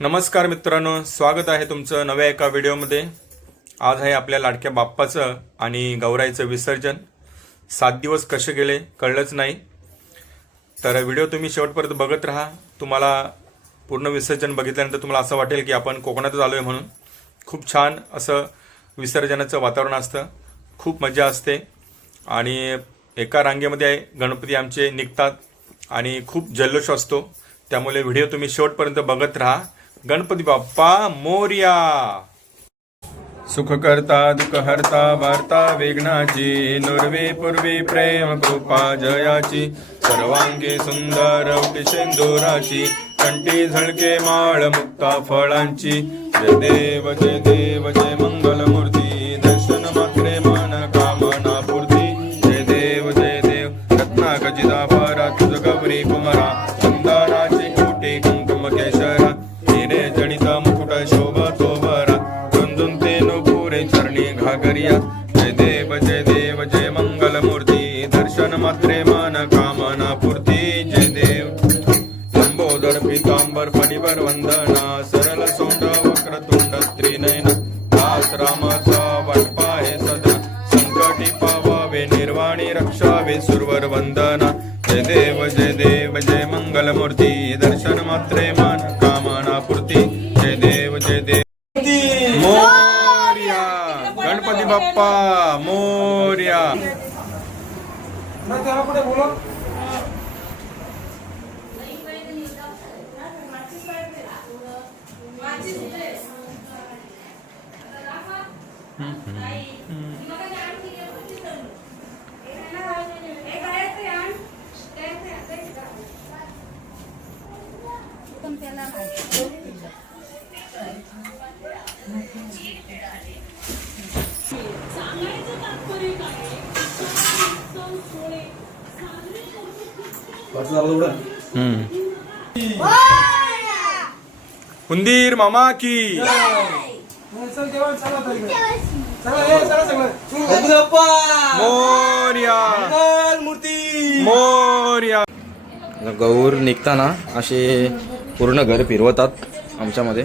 नमस्कार मित्रांनो स्वागत आहे तुमचं नव्या एका व्हिडिओमध्ये. आज आहे आपल्या लाडक्या बाप्पाचं आणि गौराईचं विसर्जन. सात दिवस कसे गेले कळलंच नाही. तर व्हिडिओ तुम्ही शेवटपर्यंत बघत राहा. तुम्हाला पूर्ण विसर्जन बघितल्यानंतर तुम्हाला असं वाटेल की आपण कोकणातच आलो आहे म्हणून. खूप छान असं विसर्जनाचं वातावरण असतं. खूप मजा असते. आणि एका रांगेमध्ये गणपती आमचे निघतात आणि खूप जल्लोष असतो. त्यामुळे व्हिडिओ तुम्ही शेवटपर्यंत बघत राहा. गणपती बाप्पा मोर्या. सुख करता दुःख हरता वार्ता वेगणाची नुर्वे पूर्वी प्रेम कृपा जयाची सर्वांगी सुंदर उटी कंटी झळके माळ मुक्ता फळांची. जय देव जय देव जय मंगल जय देव जय देव जय मंगल मूर्ती दर्शन मात्रे मन कामना पूर्ती जय देव जय देव. मोर्या गणपती बाप्पा मोर्या. उंदीर मामा की. मोर्या. मोर्या. गौर निघताना असे पूर्ण घर फिरवतात आमच्यामध्ये.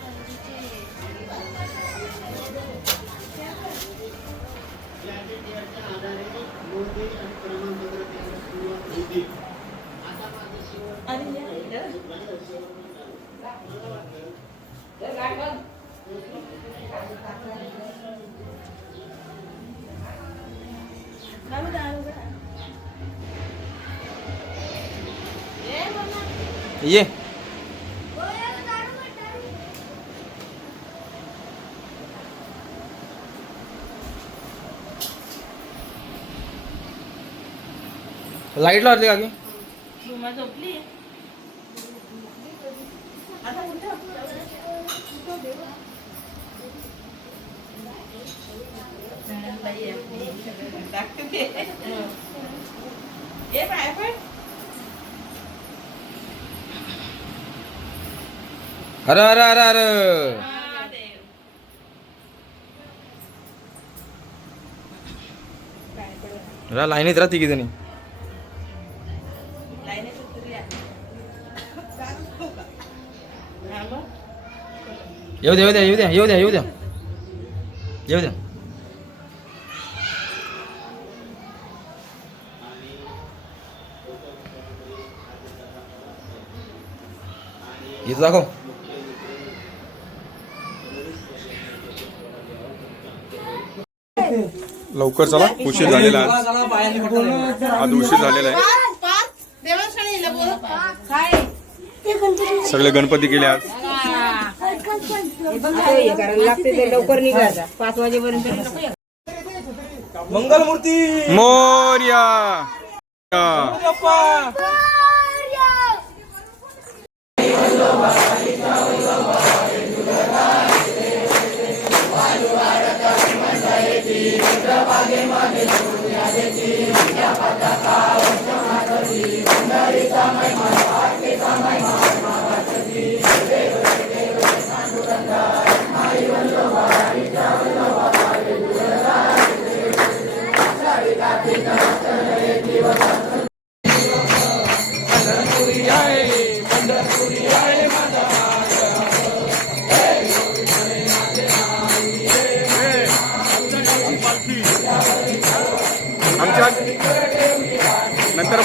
ये. लाइट लावली का की रुमा झोपली? अरे अरे अरे अरे. लाईनीत राहा तिघी जणी. येऊ द्या येऊ द्या येऊ द्या येऊ द्या येऊ द्या येऊ द्या इथं दाखव. लवकर चला उशीर झालेला आहे आज उशीर झालेला आहे. सगळे गणपती केले आज. हे करायला लागते ते लवकर निघायचा पाच वाजेपर्यंत. मंगलमूर्ती! मोर्या!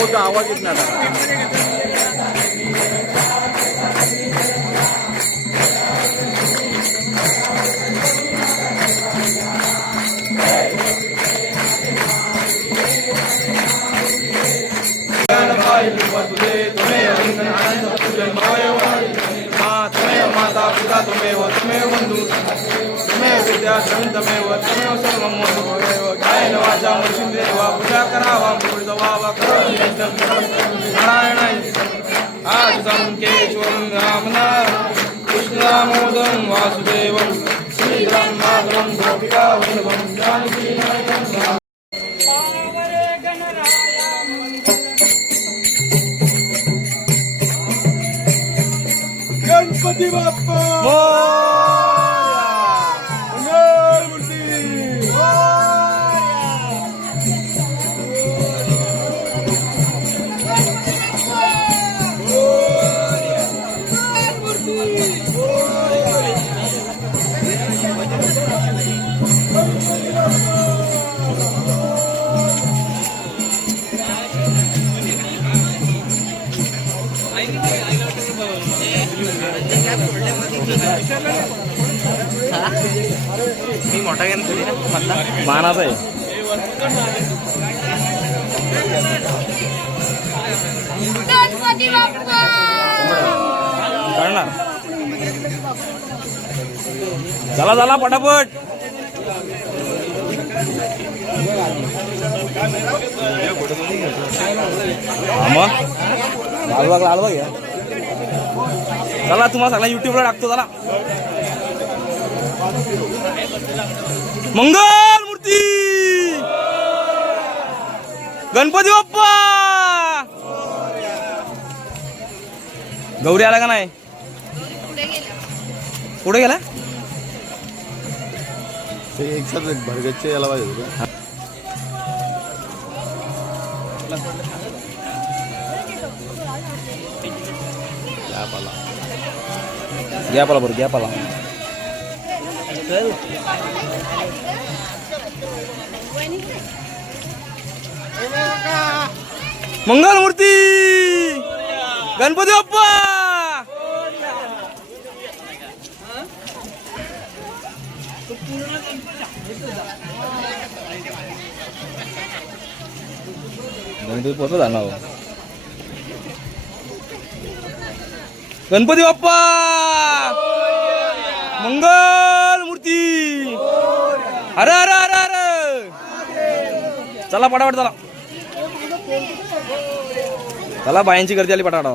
मोठा आवाज येत नाही आता. माता पिता तुमेव बंधू तुमेव विद्या तमेव सर्व सर्वं गायन वाचा मृत्युंदेवा पूजा करावा मृदवावा नारायणाय. आजुतं केशवं रामना कृष्णामोदं वासुदेवं श्रीराम माधवं गोपिका वल्लभं जानकी गणपती बाप्पा! चला पटापट मग लालबाग लालबाग या. चला तुम्हाला सगळ्या युट्यूबला टाकतो चला. मंगल मूर्ती. गणपती बाप्पा. गौरी आला का नाही? पुढे गेला? ते एक भरगच्चे याला पाहिजे होतं. का? गॅप आला बरं गॅप आला मंगलमूर्ती! गणपती बाप्पा! गणपती पोहोचत आला हो. गणपती बाप्पा! मंगल मूर्ती! अरे अरे अरे अरे चला पटापट चला. चला बायांची गर्दी आली पटापट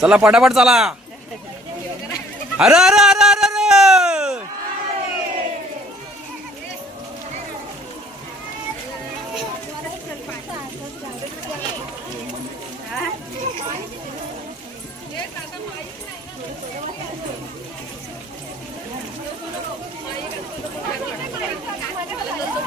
चला पटापट चला. अरे अरे अरे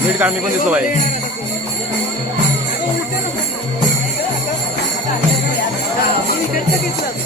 नीट काढ मी पण दिसलो बाई मोरया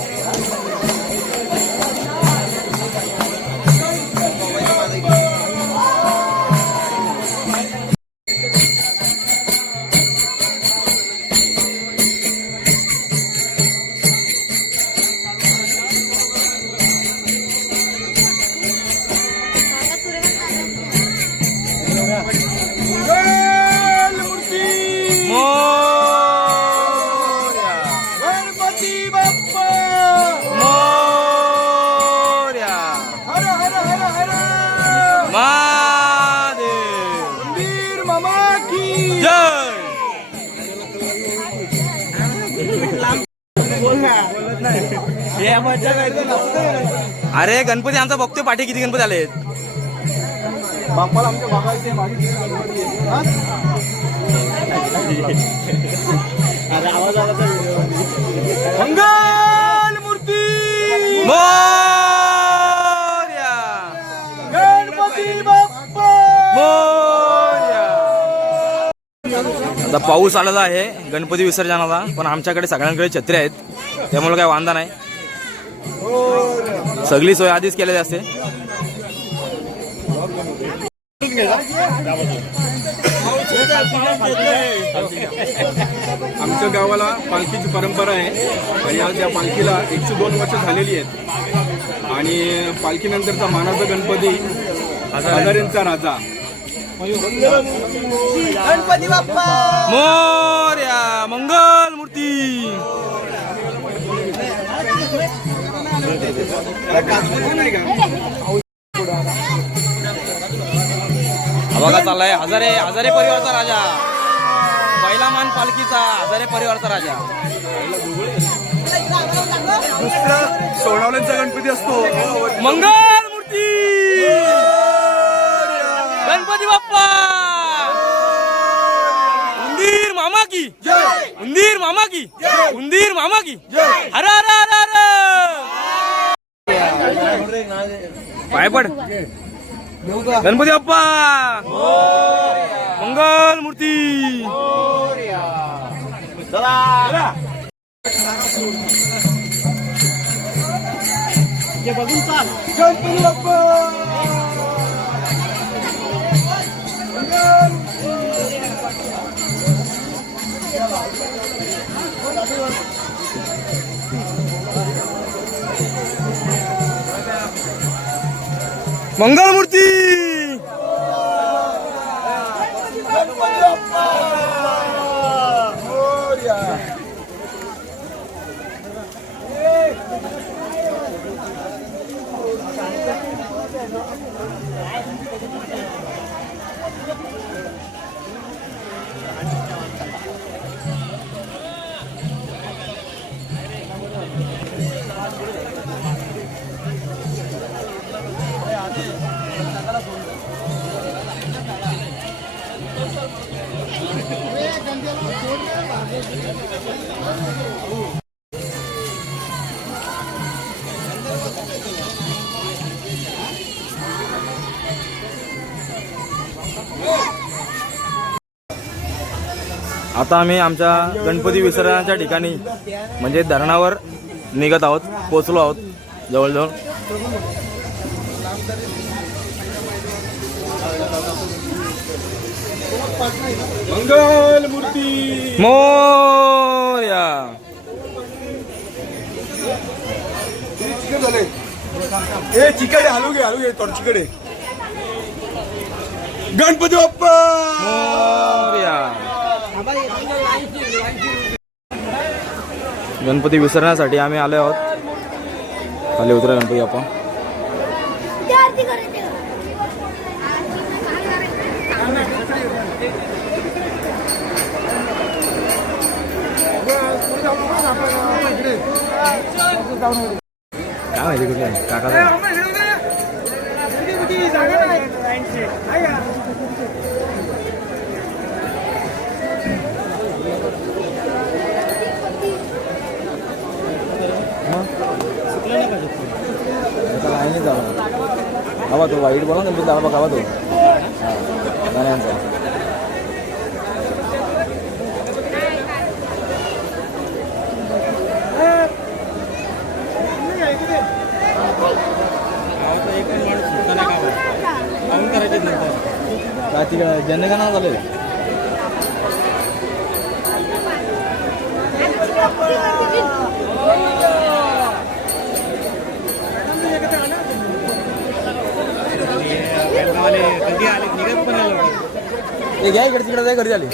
अरे गणपती आमचा बघतोय पाठी किती गणपती आला मंगल मूर्ती! मोरया! गणपती बाप्पा! मोरया! आता पाऊस आलेला आहे गणपती विसर्जनाला पण आमच्याकडे सगळ्यांकडे छत्री आहेत त्यामुळे काही वांदा नाही. सगळी सोय आधीच केलेली असते. आमच्या गावाला पालखीची परंपरा आहे आणि आज या पालखीला एकशे दोन वर्ष झालेली आहेत. आणि पालखीनंतरचा मानाचा गणपती हजारेंचा राजा. गणपती बाप्पा मोरया मंगल मूर्ती बघा चाललाय. हजारे हजारे परिवारचा राजा. पहिला मान पालखीचा हजारे परिवारचा राजा. सोनावल्यांचा गणपती असतो. मंगल मूर्ती! गणपती बाप्पा! उंदीर मामा की! उंदीर मामा की! उंदीर मामा की! हर हर हर हर! पाय पड गणपती बाप्पा मंगल मूर्ती गणपती बाप्पा मंगल मंगलमूर्ती आता आम्ही आमच्या गणपती विसर्जनाच्या ठिकाणी म्हणजे धरणावर निघत आहोत पोचलो आहोत जवळजवळ. मंगल मूर्ती मोर्या चिकट झाले. ए चिकट हलू घे हलू घे थोडं आहे. गणपती बाप्पा! मोरया. गणपती विसरण्यासाठी आम्ही आलो आहोत. खाली उतरा गणपती आपण काय माहिती कुठे काका लाईनीत जाऊ हवा तो वाईट बोला ना दाबा खावा तो हा गाण्यांचा काय तिकडे जनगणना झाले ते घ्या इकडे तिकडे जाय गर्दी झाली.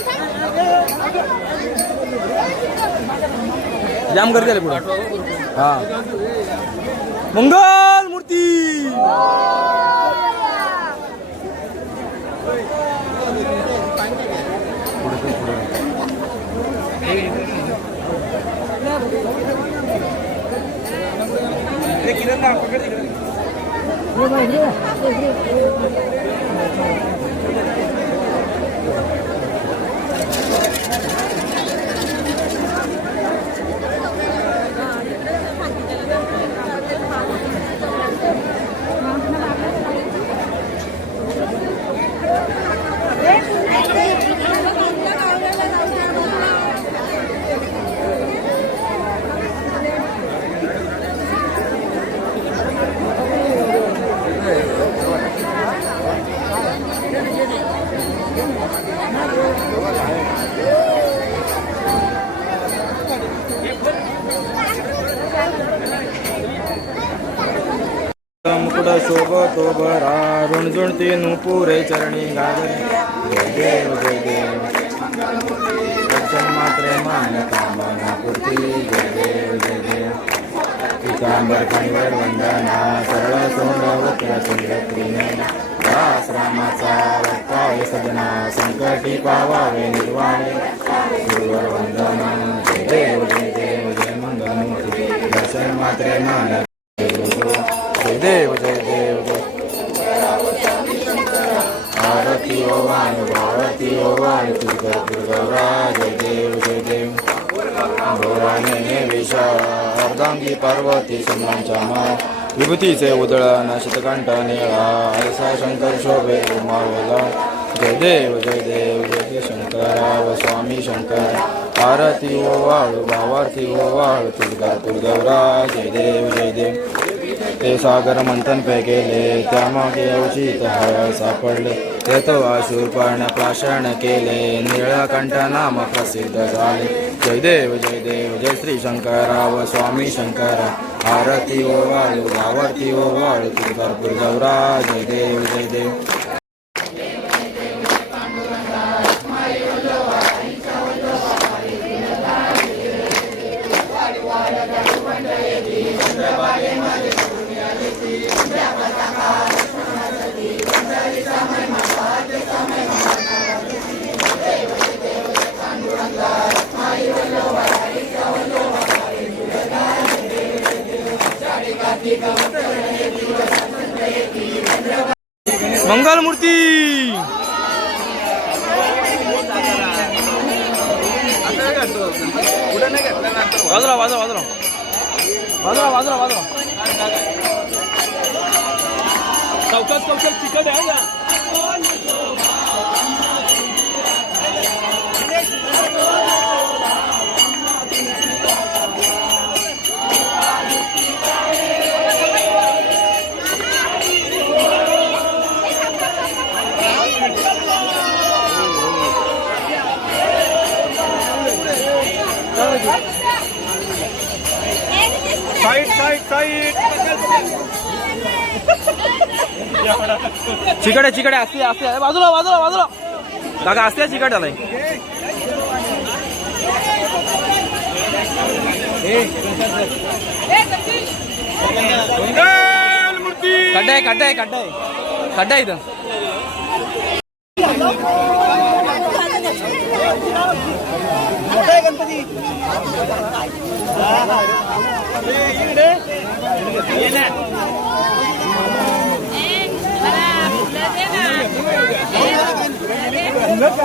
जाम गर्दी आली पुढे. हा. मंगल मूर्ती! ಇದನ್ನ रुणझुणती नुपुरे चरणी गागरे जय देव जय देव दर्शन मात्रे मान कामना पूर्ती जय देव जय देव पितांबर कणीवर वंदना सरळ सोंड सुंदर दास रामाचा रक्तावे सदना संकटी पावावे निर्वाणे गुरुवर वंदना जय देव जय देव जय मंगलमूर्ती दर्शन मात्रे मान जय देव जय देव जय आरती ओ वाणू आरती दुर्गौरा जय देव जय देव गौराने विषा अर्धांगी पार्वती समांच्या माय विभूतीचे उदळण शीतकंठ निळा ऐसा शंकर शोभे उमावला जय देव जय देव जय शंकराव स्वामी शंकर आरती ओ वाळू भावार्थी ओ वाळू तुझगार तुळगौरा जय देव जय देव ते सागर मंथन पे गेले त्यामागे अवचित हळ सापडले. ते तो अशूर प्राशन केले निळकंठ नाम प्रसिद्ध झाले. जय देव जय देव जय श्री शंकराव स्वामी शंकर. आरती ओ वाळू आवर्ती ओ वाळू तुळजापूर गौरा. जय देव जय देव. फुलं वाजरा वाजरा वाजरा वाजरा वाजरा वाजरा चौकात चौकात चिकन आहे ना. चिकडे चिकडे असते असते बाजूला बाजूला बाजूला. काका असते चिकट आलाय खड्डा आहे खड्डा आहे खड्डा आहे. खड्डा इथं. गणपती.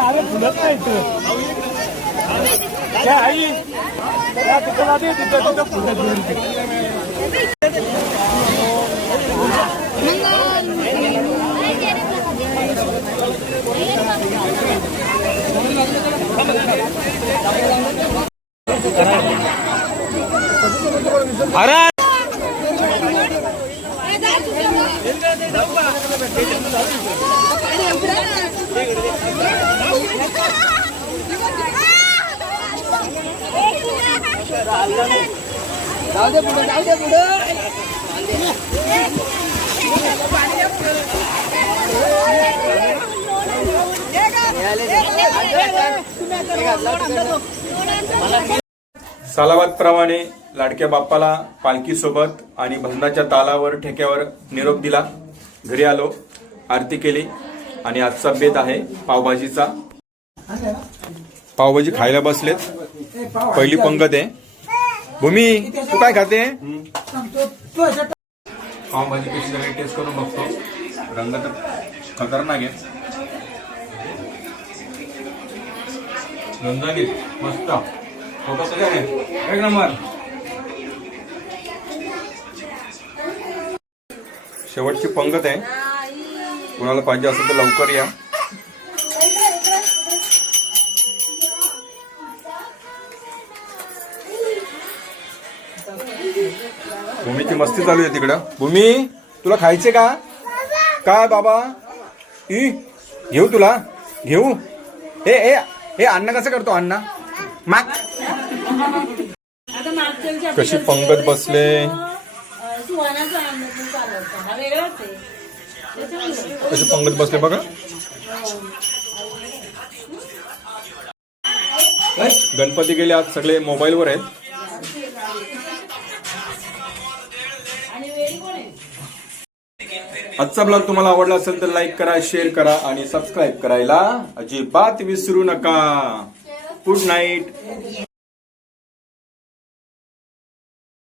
अरे सालाबाद लाडक्या बाप्पाला पालखीसोबत आणि भजनाच्या तालावर ठेक्यावर निरोप दिला. घरी आलो आरती केली आणि आजचा बेत आहे पावभाजीचा. पावभाजी खायला बसलेत. पहिली पंगत आहे. भूमी तू काय खाते? पावभाजी कशी झाली टेस्ट करून बघतो. रंग तर खतरनाक आहे. रंजानीत मस्त. एक नंबर. शेवटची पंगत आहे. कुणाला पाहिजे असेल तर लवकर या. भूमीची मस्ती चालू आहे तिकडं. भूमी तुला खायचे का? काय बाबा? ई घेऊ तुला? घेऊ. ए ए ए अण्णा कसं करतो अण्णा? माग. कशी पंगत बसले? हा कशी पंगत बसले बघा. गणपती गेले आज सगळे मोबाईलवर आहेत. आजचा ब्लॉग तुम्हाला आवडला असेल तर लाईक करा शेअर करा आणि सबस्क्राईब करायला अजिबात विसरू नका. Good night.